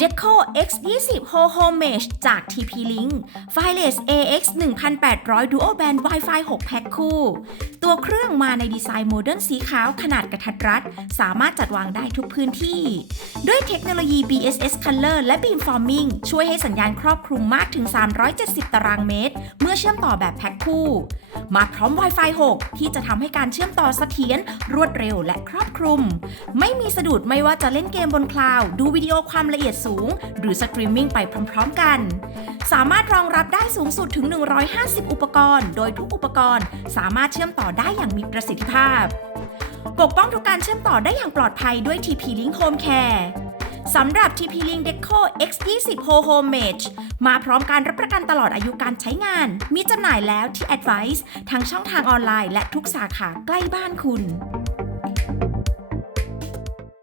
Deco X20 Whole Home Mesh จาก TP-Link Wireless AX 1800 Dual Band Wi-Fi 6 แพ็คคู่ ตัวเครื่องมาในดีไซน์โมเดิร์นสีขาวขนาดกระทัดรัด สามารถจัดวางได้ทุกพื้นที่ ด้วยเทคโนโลยี BSS Color และ Beamforming ช่วยให้สัญญาณครอบคลุมมากถึง 370 ตารางเมตร เมื่อเชื่อมต่อแบบแพ็คคู่มาพร้อม Wi-Fi 6 ที่จะทำให้การเชื่อมต่อเสถียรรวดเร็วและครอบคลุม ไม่มีสะดุดไม่ว่าจะเล่นเกมบนคลาวด์ดูวิดีโอความละเอียดสูง หรือสตรีมมิ่งไปพร้อมๆกัน สามารถรองรับได้สูงสุดถึง 150 อุปกรณ์ โดยทุกอุปกรณ์สามารถเชื่อมต่อได้อย่างมีประสิทธิภาพ ปกป้องทุกการเชื่อมต่อได้อย่างปลอดภัยด้วย TP-Link Home Care สำหรับ TP-Link Deco X20 Whole Home Mesh มาพร้อมการรับประกันตลอดอายุการใช้งาน มีจำหน่ายแล้วที่ Advice ทั้งช่องทางออนไลน์และทุกสาขาใกล้บ้านคุณ